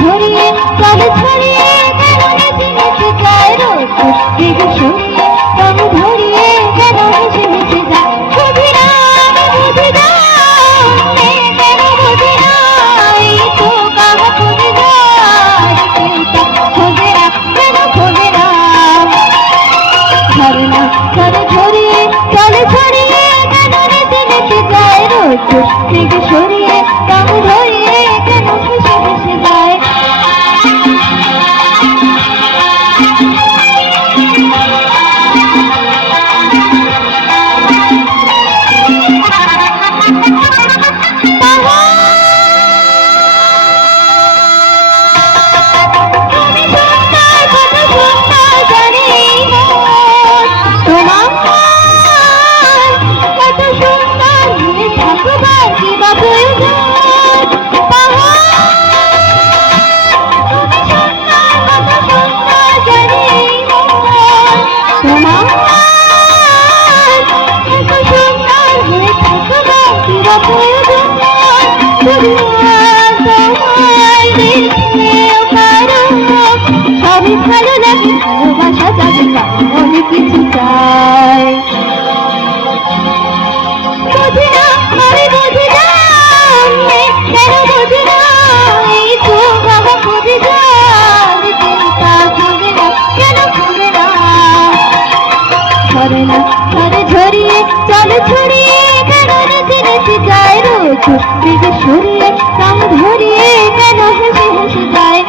ঝরিয়ে চলে ছড়িয়ে কেন নেচে নেচে যায় রোদ থেকে সরিয়ে রং ধরিয়ে কেন নেচে নেচে যায় বুঝি না আমি বুঝি না কেন বুঝি না এই তো কাহা খুঁজে যায় কেউ তা খোঁজে না কেন খোঁজে না ঝরে না ঝরে ঝরিয়ে চলে ছড়িয়ে কেন নেচে নেচে যায় রোদ থেকে সরিয়ে রং ধরিয়ে কেন ভেসে ভেসে যায় সবই ভালো লাগে ভালোবাসা যাবে না অনেক কিছু চাই বুঝি না আমি বুঝি না কেন বুঝি না এই তো বাবা বুঝি না চিন্তা খুঁজে না কেন খুঁজে না ঝরে না ঝরে ঝরিয়ে চলে ছড়িয়ে কেন নেচে নেচে যায় রোদ থেকে সরিয়ে রং ধরিয়ে কেন হেসে হেসে যায়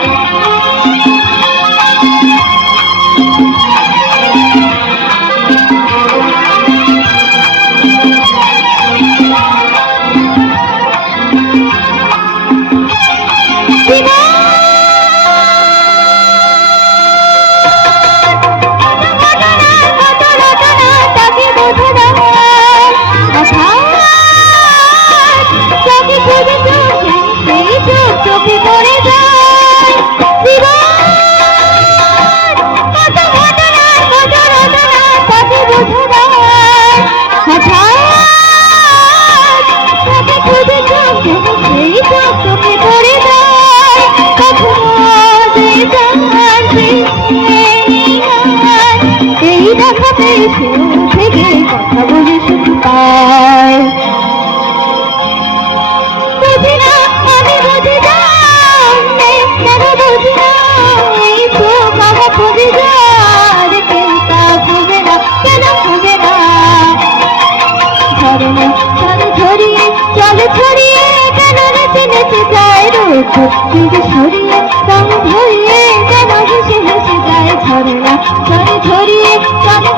চোখে পড়ে যায় কত ঘটনা কত রচনা তাকে বোঝা যায় হঠাৎ তাকে খুঁজে চোখ সেই চোখ চোখে পড়ে যায় এই দেখাতে থেকে কথা বলে শুধু পায় বুঝি না আমি বুঝি না কেন বুঝি না এই তো বাবা খুঁজে যায় কেউ তা খুঁজে না কেন খুঁজে না ঝরে না ঝরে ঝরিয়ে চলে ছড়িয়ে কেন নেচে নেচে যায় রোদ থেকে সরিয়ে রং ধরিয়ে কেন হেসে হেসে যায় ঝরে না ঝরে ঝরিয়ে চলে